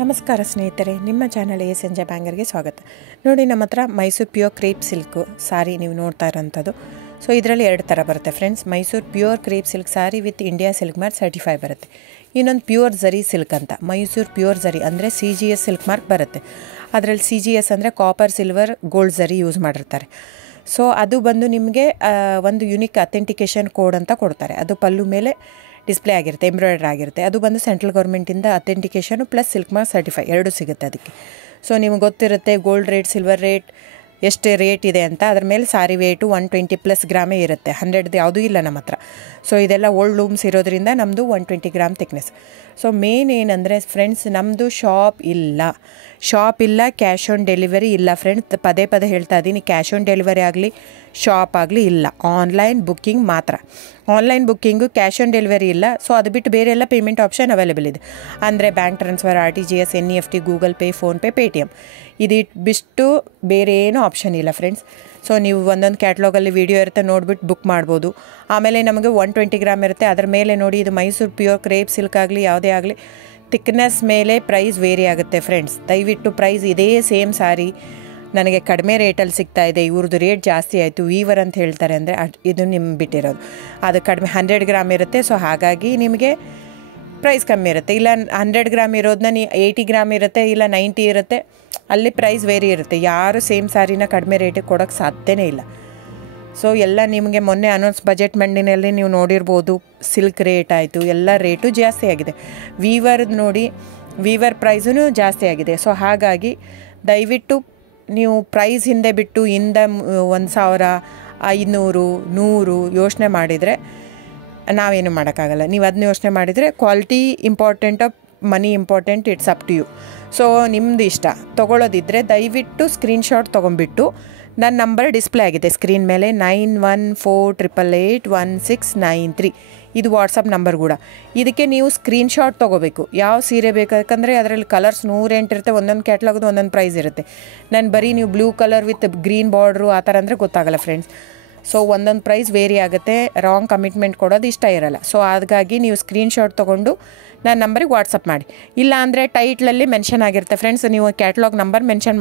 ನಮಸ್ಕಾರ ಸ್ನೇಹಿತರೆ, ನಿಮ್ಮ ಚಾನಲ್ ಸಂಜೆ ಬ್ಯಾಂಗರ್ಗೆ ಸ್ವಾಗತ. ನೋಡಿ, ನಮ್ಮ ಹತ್ರ ಮೈಸೂರು ಪ್ಯೂರ್ ಕ್ರೇಪ್ ಸಿಲ್ಕು ಸಾರಿ ನೀವು ನೋಡ್ತಾ ಇರೋಂಥದ್ದು. ಸೊ ಇದರಲ್ಲಿ ಎರಡು ಥರ ಬರುತ್ತೆ friends. Mysuru pure crepe silk sorry with India silk mark certify ಬರುತ್ತೆ. ಇನ್ನೊಂದು ಪ್ಯೂರ್ ಝರಿ ಸಿಲ್ಕ್ ಅಂತ, ಮೈಸೂರು ಪ್ಯೂರ್ ಝರಿ ಅಂದರೆ CGS ಸಿಲ್ಕ್ ಮಾರ್ಕ್ ಬರುತ್ತೆ. ಅದರಲ್ಲಿ CGS ಅಂದರೆ ಕಾಪರ್, ಸಿಲ್ವರ್, ಗೋಲ್ಡ್ ಝರಿ ಯೂಸ್ ಮಾಡಿರ್ತಾರೆ. ಸೊ ಅದು ಬಂದು ನಿಮಗೆ ಒಂದು ಯುನಿಕ್ ಅಥೆಂಟಿಕೇಷನ್ ಕೋಡ್ ಅಂತ ಕೊಡ್ತಾರೆ. ಅದು ಪಲ್ಲು ಮೇಲೆ ಡಿಸ್ಪ್ಲೇ ಆಗಿರುತ್ತೆ, ಎಂಬ್ರಾಯ್ಡ್ರಿ ಆಗಿರುತ್ತೆ. ಅದು ಬಂದು ಸೆಂಟ್ರಲ್ ಗೌರ್ಮೆಂಟಿಂದ ಅಥೆಂಟಿಕೇಷನು ಪ್ಲಸ್ ಸಿಲ್ಕ್ ಮಾರ್ಕ್ ಸರ್ಟಿಫೈ ಎರಡೂ ಸಿಗುತ್ತೆ ಅದಕ್ಕೆ. ಸೊ ನಿಮ್ಗೆ ಗೊತ್ತಿರುತ್ತೆ ಗೋಲ್ಡ್ ರೇಟ್, ಸಿಲ್ವರ್ ರೇಟ್ ಎಷ್ಟು ರೇಟ್ ಇದೆ ಅಂತ. ಅದ್ರ ಮೇಲೆ ಸಾರಿ ವೇಟು 120+ ಗ್ರಾಮೇ ಇರುತ್ತೆ, 100 ಯಾವುದೂ ಇಲ್ಲ ನಮ್ಮ ಹತ್ರ. ಸೊ ಇದೆಲ್ಲ ಓಲ್ಡ್ ಲೂಮ್ಸ್ ಇರೋದ್ರಿಂದ ನಮ್ಮದು 120 ಗ್ರಾಮ್ ಥಿಕ್ನೆಸ್. ಸೊ ಮೇನ್ ಏನಂದರೆ ಫ್ರೆಂಡ್ಸ್, ನಮ್ಮದು ಶಾಪ್ ಇಲ್ಲ, ಕ್ಯಾಶ್ ಆನ್ ಡೆಲಿವರಿ ಇಲ್ಲ ಫ್ರೆಂಡ್ಸ್. ಪದೇ ಹೇಳ್ತಾ ಇದ್ದೀನಿ, ಕ್ಯಾಶ್ ಆನ್ ಡೆಲಿವರಿ ಆಗಲಿ ಶಾಪ್ ಆಗಲಿ ಇಲ್ಲ, ಆನ್ಲೈನ್ ಬುಕ್ಕಿಂಗ್ ಮಾತ್ರ. Online booking, cash on delivery ಇಲ್ಲ. ಸೊ ಅದು ಬಿಟ್ಟು ಬೇರೆ ಎಲ್ಲ ಪೇಮೆಂಟ್ ಆಪ್ಷನ್ ಅವೈಲೇಬಲ್ ಇದೆ. ಅಂದರೆ bank transfer, RTGS, NEFT, Google pay, PhonePe, Paytm. ಇದು ಬಿಟ್ಟು ಬೇರೆ ಏನೂ ಆಪ್ಷನ್ ಇಲ್ಲ ಫ್ರೆಂಡ್ಸ್. ಸೊ ನೀವು ಒಂದೊಂದು ಕ್ಯಾಟ್ಲಾಗಲ್ಲಿ ವೀಡಿಯೋ ಇರುತ್ತೆ, ನೋಡಿಬಿಟ್ಟು ಬುಕ್ ಮಾಡ್ಬೋದು. ಆಮೇಲೆ ನಮಗೆ 120 ಗ್ರಾಮ್ ಇರುತ್ತೆ. ಅದರ ಮೇಲೆ ನೋಡಿ, ಇದು ಮೈಸೂರು ಪ್ಯೂರ್ ಕ್ರೇಪ್ ಸಿಲ್ಕ್ ಆಗಲಿ ಯಾವುದೇ ಆಗಲಿ ಥಿಕ್ನೆಸ್ ಮೇಲೆ ಪ್ರೈಸ್ ವೇರಿ ಆಗುತ್ತೆ ಫ್ರೆಂಡ್ಸ್. ದಯವಿಟ್ಟು ಪ್ರೈಸ್ ಇದೇ ಸೇಮ್ ಸಾರಿ ನನಗೆ ಕಡಿಮೆ ರೇಟಲ್ಲಿ ಸಿಗ್ತಾ ಇದೆ, ಇವ್ರದ್ದು ರೇಟ್ ಜಾಸ್ತಿ ಆಯಿತು ವೀವರ್ ಅಂತ ಹೇಳ್ತಾರೆ ಅಂದರೆ ಇದು ನಿಮ್ಗೆ ಬಿಟ್ಟಿರೋದು. ಅದು ಕಡಿಮೆ 100 ಗ್ರಾಮ್ ಇರುತ್ತೆ. ಸೊ ಹಾಗಾಗಿ ನಿಮಗೆ ಪ್ರೈಸ್ ಕಮ್ಮಿ ಇರುತ್ತೆ. ಇಲ್ಲ 100 ಗ್ರಾಮ್ ಇರೋದನ್ನ 80 ಗ್ರಾಮ್ ಇರುತ್ತೆ, ಇಲ್ಲ 90 ಇರುತ್ತೆ, ಅಲ್ಲಿ ಪ್ರೈಸ್ ವೇರಿ ಇರುತ್ತೆ. ಯಾರು ಸೇಮ್ ಸಾರಿನ ಕಡಿಮೆ ರೇಟಿಗೆ ಕೊಡೋಕ್ಕೆ ಸಾಧ್ಯನೇ ಇಲ್ಲ. ಸೊ ಎಲ್ಲ ನಿಮಗೆ ಮೊನ್ನೆ ಅನೌನ್ಸ್ ಬಜೆಟ್ ಮಂಡಿನಲ್ಲಿ ನೀವು ನೋಡಿರ್ಬೋದು, ಸಿಲ್ಕ್ ರೇಟ್ ಆಯಿತು, ಎಲ್ಲ ರೇಟು ಜಾಸ್ತಿ ಆಗಿದೆ. ವೀವರ್ದು ನೋಡಿ, ವೀವರ್ ಪ್ರೈಸೂ ಜಾಸ್ತಿ ಆಗಿದೆ. ಸೊ ಹಾಗಾಗಿ ದಯವಿಟ್ಟು ನೀವು ಪ್ರೈಸ್ ಹಿಂದೆ ಬಿಟ್ಟು 1,000, 500, 100 ಯೋಚನೆ ಮಾಡಿದರೆ ನಾವೇನು ಮಾಡೋಕ್ಕಾಗಲ್ಲ. ನೀವು ಅದನ್ನ ಯೋಚನೆ ಮಾಡಿದರೆ quality important, money important, it's up to you. So ನಿಮ್ಮದು ಇಷ್ಟ. ತೊಗೊಳ್ಳೋದಿದ್ದರೆ ದಯವಿಟ್ಟು ಸ್ಕ್ರೀನ್ಶಾಟ್ ತೊಗೊಂಬಿಟ್ಟು, ನನ್ನ ನಂಬರ್ ಡಿಸ್ಪ್ಲೇ ಆಗಿದೆ ಸ್ಕ್ರೀನ್ ಮೇಲೆ, 9148881693. ಇದು ವಾಟ್ಸಪ್ ನಂಬರ್ ಕೂಡ. ಇದಕ್ಕೆ ನೀವು ಸ್ಕ್ರೀನ್ಶಾಟ್ ತೊಗೋಬೇಕು. ಯಾವ ಸೀರೆ ಬೇಕಂದರೆ ಅದರಲ್ಲಿ ಕಲರ್ಸ್ 108 ಇರುತ್ತೆ, ಒಂದೊಂದು ಕ್ಯಾಟ್ಲಾಗದು ಒಂದೊಂದು ಪ್ರೈಸ್ ಇರುತ್ತೆ. ನಾನು ಬರೀ ನೀವು blue colour with green border ಆ ಥರ ಅಂದರೆ ಗೊತ್ತಾಗಲ್ಲ ಫ್ರೆಂಡ್ಸ್. ಸೊ ಒಂದೊಂದು ಪ್ರೈಸ್ ವೇರಿ ಆಗುತ್ತೆ, ರಾಂಗ್ ಕಮಿಟ್ಮೆಂಟ್ ಕೊಡೋದು ಇಷ್ಟ ಇರಲ್ಲ. ಸೊ ಹಾಗಾಗಿ ನೀವು ಸ್ಕ್ರೀನ್ಶಾಟ್ ತೊಗೊಂಡು ನನ್ನ ನಂಬರಿಗೆ ವಾಟ್ಸಪ್ ಮಾಡಿ. ಇಲ್ಲ ಅಂದರೆ ಟೈಟ್ಲಲ್ಲಿ ಮೆನ್ಷನ್ ಆಗಿರುತ್ತೆ ಫ್ರೆಂಡ್ಸ್, ನೀವು ಕ್ಯಾಟ್ಲಾಗ್ ನಂಬರ್ ಮೆನ್ಷನ್